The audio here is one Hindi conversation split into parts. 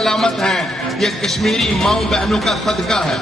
सलामत हैं। ये कश्मीरी माओ बहनों का सदका है।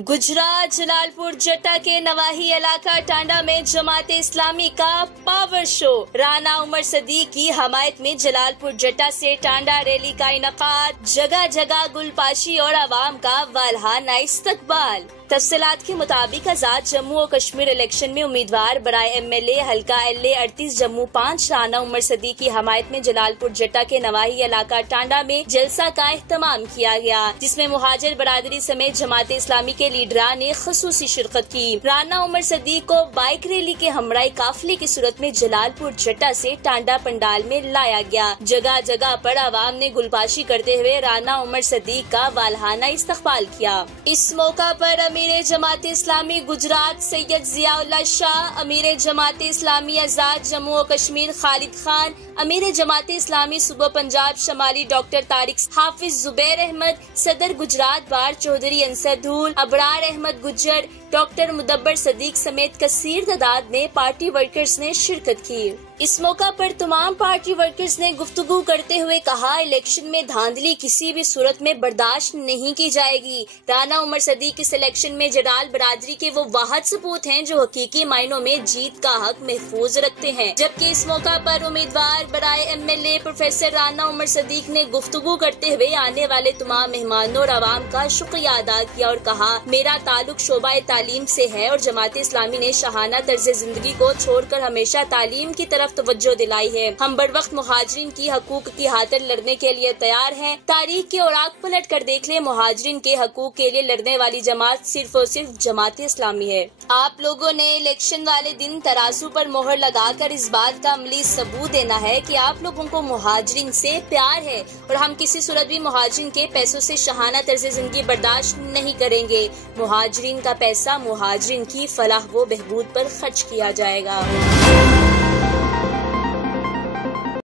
गुजरात जलालपुर जट्टा के नवाही इलाका टांडा में जमाते इस्लामी का पावर शो। राना उमर सदीक की हमायत में जलालपुर जट्टा से टांडा रैली का इनकाद, जगह जगह गुलपाशी और आवाम का वालहाना इस्तकबाल। तफसीलात के मुताबिक आजाद जम्मू और कश्मीर इलेक्शन में उम्मीदवार बराए MLA हल्का LA 38 जम्मू 5 राना उमर सदीक की हमायत में जलालपुर जट्टा के नवाही इलाका टांडा में जलसा का एहतमाम किया गया, जिसमें मुहाजिर बरादरी समेत जमाते इस्लामी के लीडरान ने खसूसी शिरकत की। राना उमर सदीक को बाइक रैली के हमराई काफिले की सूरत में जलालपुर जट्टा से टांडा पंडाल में लाया गया। जगह जगह पर आवाम ने गुलबाशी करते हुए राना उमर सदीक का वालहाना इस्तकबाल किया। इस मौका पर अमीर जमाते इस्लामी गुजरात सैयद जियाउल्लाह शाह, अमीर जमाते इस्लामी आजाद जम्मू और कश्मीर खालिद खान, अमीर जमाते इस्लामी सूबा पंजाब शमाली डॉक्टर तारिक हाफिज जुबैर अहमद, सदर गुजरात बार चौधरी अंसर धूल, अबरार अहमद गुज्जर, डॉक्टर मुदब्बर सदीक समेत कसीर तादाद में पार्टी वर्कर्स ने शिरकत की। इस मौका पर तमाम पार्टी वर्कर्स ने गुफ्तगू करते हुए कहा, इलेक्शन में धांधली किसी भी सूरत में बर्दाश्त नहीं की जाएगी। राना उमर सदीक इस इलेक्शन में जलाल बरादरी के वो वाहद सपूत हैं जो हकीकी मायनों में जीत का हक महफूज रखते हैं। जबकि इस मौका पर उम्मीदवार बराए MLA प्रोफेसर राना उमर सदीक ने गुफ्तगू करते हुए आने वाले तमाम मेहमानों और आवाम का शुक्रिया अदा किया और कहा, मेरा ताल्लुक शोबा तालीम से है और जमात इस्लामी ने शाहाना तर्ज जिंदगी को छोड़कर हमेशा तालीम की तरफ तवज्जो दिलाई है। हम बर वक्त मुहाजिरीन की हकूक की खातिर लड़ने के लिए तैयार हैं। तारीख के औराक पलट कर देख ले, मुहाजिरीन के हकूक के लिए लड़ने वाली जमात सिर्फ और सिर्फ जमात इस्लामी है। आप लोगों ने इलेक्शन वाले दिन तराजू पर मोहर लगाकर इस बात का अमली सबूत देना है कि आप लोगों को मुहाजिरीन से प्यार है और हम किसी सूरत भी मुहाजिरीन के पैसों से शाहाना तर्ज जिंदगी बर्दाश्त नहीं करेंगे। मुहाजिरीन का पैसा मुहाजिरीन की फलाह व बहबूद पर खर्च किया जाएगा।